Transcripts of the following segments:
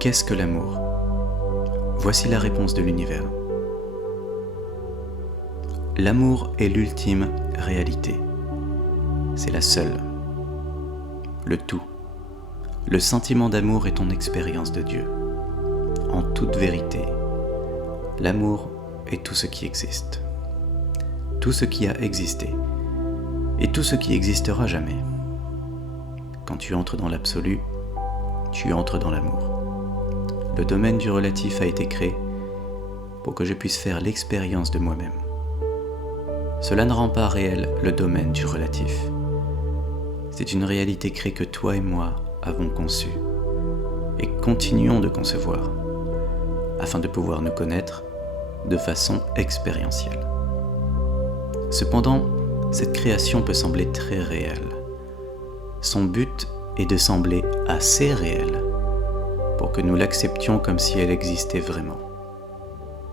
Qu'est-ce que l'amour ? Voici la réponse de l'univers. L'amour est l'ultime réalité. C'est la seule. Le tout. Le sentiment d'amour est ton expérience de Dieu. En toute vérité, l'amour est tout ce qui existe. Tout ce qui a existé. Et tout ce qui existera jamais. Quand tu entres dans l'absolu, tu entres dans l'amour. Le domaine du relatif a été créé pour que je puisse faire l'expérience de moi-même. Cela ne rend pas réel le domaine du relatif. C'est une réalité créée que toi et moi avons conçue et continuons de concevoir afin de pouvoir nous connaître de façon expérientielle. Cependant, cette création peut sembler très réelle. Son but est de sembler assez réelle pour que nous l'acceptions comme si elle existait vraiment.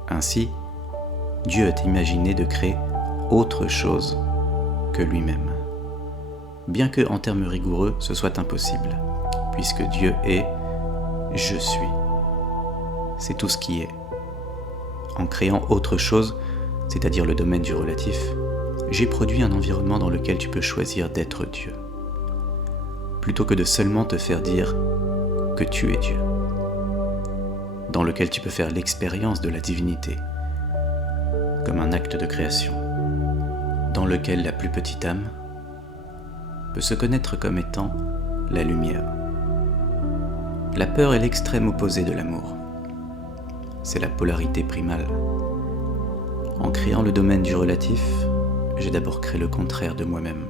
Ainsi, Dieu a imaginé de créer autre chose que lui-même. Bien que, en termes rigoureux, ce soit impossible, puisque Dieu est « Je suis ». C'est tout ce qui est. En créant autre chose, c'est-à-dire le domaine du relatif, j'ai produit un environnement dans lequel tu peux choisir d'être Dieu, plutôt que de seulement te faire dire que tu es Dieu, dans lequel tu peux faire l'expérience de la divinité, comme un acte de création, dans lequel la plus petite âme peut se connaître comme étant la lumière. La peur est l'extrême opposé de l'amour. C'est la polarité primale. En créant le domaine du relatif, j'ai d'abord créé le contraire de moi-même.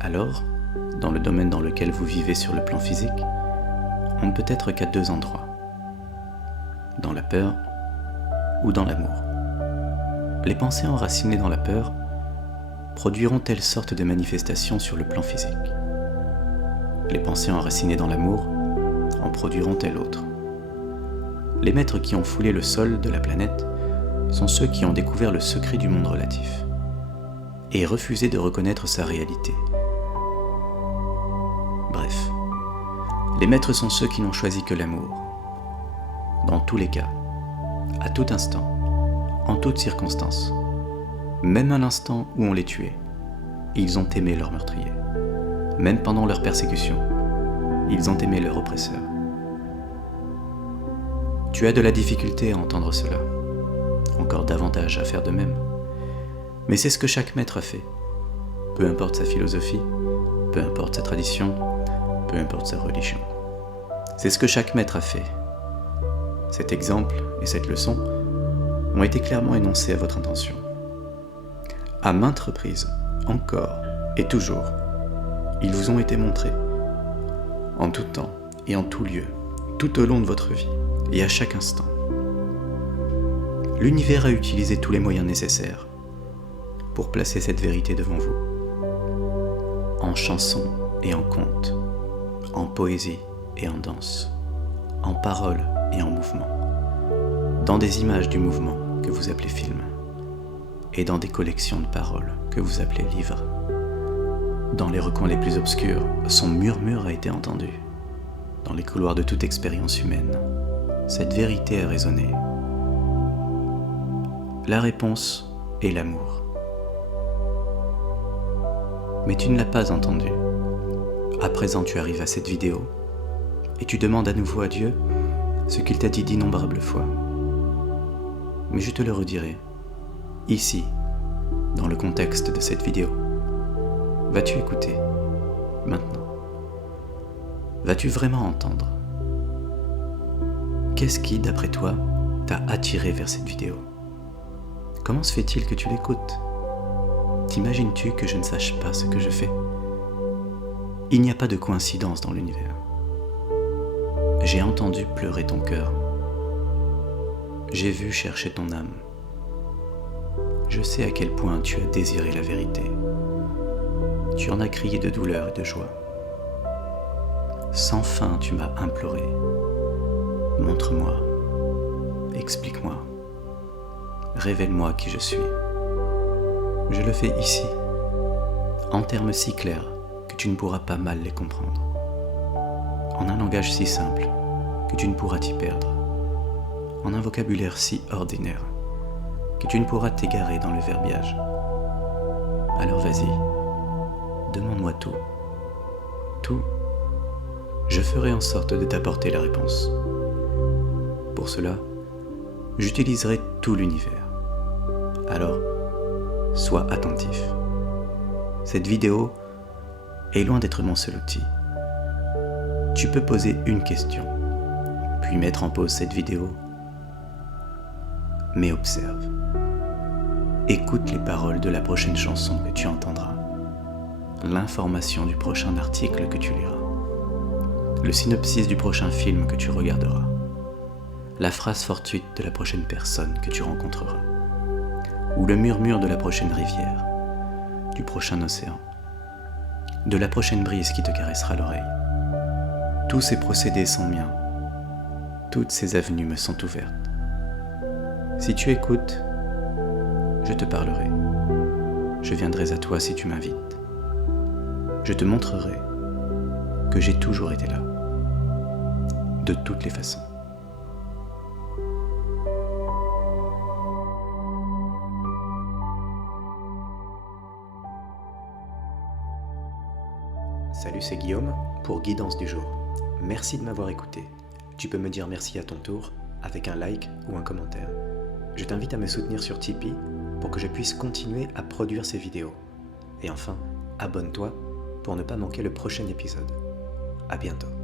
Alors, dans le domaine dans lequel vous vivez sur le plan physique, on ne peut être qu'à deux endroits, dans la peur ou dans l'amour. Les pensées enracinées dans la peur produiront telle sorte de manifestation sur le plan physique. Les pensées enracinées dans l'amour en produiront telle autre. Les maîtres qui ont foulé le sol de la planète sont ceux qui ont découvert le secret du monde relatif et refusé de reconnaître sa réalité. Bref, les maîtres sont ceux qui n'ont choisi que l'amour. Dans tous les cas, à tout instant, en toutes circonstances, même à l'instant où on les tuait, ils ont aimé leur meurtrier. Même pendant leur persécution, ils ont aimé leur oppresseur. Tu as de la difficulté à entendre cela, encore davantage à faire de même. Mais c'est ce que chaque maître a fait. Peu importe sa philosophie, peu importe sa tradition, peu importe sa religion. C'est ce que chaque maître a fait. Cet exemple et cette leçon ont été clairement énoncés à votre intention. À maintes reprises, encore et toujours, ils vous ont été montrés, en tout temps et en tout lieu, tout au long de votre vie et à chaque instant. L'univers a utilisé tous les moyens nécessaires pour placer cette vérité devant vous, en chansons et en contes, en poésie et en danse, en paroles et en mouvement, dans des images du mouvement que vous appelez film, et dans des collections de paroles que vous appelez livres. Dans les recoins les plus obscurs, son murmure a été entendu. Dans les couloirs de toute expérience humaine, cette vérité a résonné. La réponse est l'amour. Mais tu ne l'as pas entendu. À présent, tu arrives à cette vidéo et tu demandes à nouveau à Dieu ce qu'il t'a dit d'innombrables fois. Mais je te le redirai. Ici, dans le contexte de cette vidéo, vas-tu écouter, maintenant? Vas-tu vraiment entendre? Qu'est-ce qui, d'après toi, t'a attiré vers cette vidéo? Comment se fait-il que tu l'écoutes? T'imagines-tu que je ne sache pas ce que je fais? Il n'y a pas de coïncidence dans l'univers. J'ai entendu pleurer ton cœur. J'ai vu chercher ton âme. Je sais à quel point tu as désiré la vérité. Tu en as crié de douleur et de joie. Sans fin, tu m'as imploré. Montre-moi, explique-moi, révèle-moi qui je suis. Je le fais ici, en termes si clairs que tu ne pourras pas mal les comprendre. En un langage si simple que tu ne pourras t'y perdre, en un vocabulaire si ordinaire que tu ne pourras t'égarer dans le verbiage. Alors vas-y, demande-moi tout. Tout, je ferai en sorte de t'apporter la réponse. Pour cela, j'utiliserai tout l'univers. Alors, sois attentif. Cette vidéo est loin d'être mon seul outil. Tu peux poser une question, puis mettre en pause cette vidéo, mais observe. Écoute les paroles de la prochaine chanson que tu entendras, l'information du prochain article que tu liras, le synopsis du prochain film que tu regarderas, la phrase fortuite de la prochaine personne que tu rencontreras, ou le murmure de la prochaine rivière, du prochain océan, de la prochaine brise qui te caressera l'oreille. Tous ces procédés sont miens, toutes ces avenues me sont ouvertes. Si tu écoutes, je te parlerai. Je viendrai à toi si tu m'invites. Je te montrerai que j'ai toujours été là, de toutes les façons. Salut, c'est Guillaume pour Guidance du jour. Merci de m'avoir écouté. Tu peux me dire merci à ton tour avec un like ou un commentaire. Je t'invite à me soutenir sur Tipeee pour que je puisse continuer à produire ces vidéos. Et enfin, abonne-toi pour ne pas manquer le prochain épisode. À bientôt.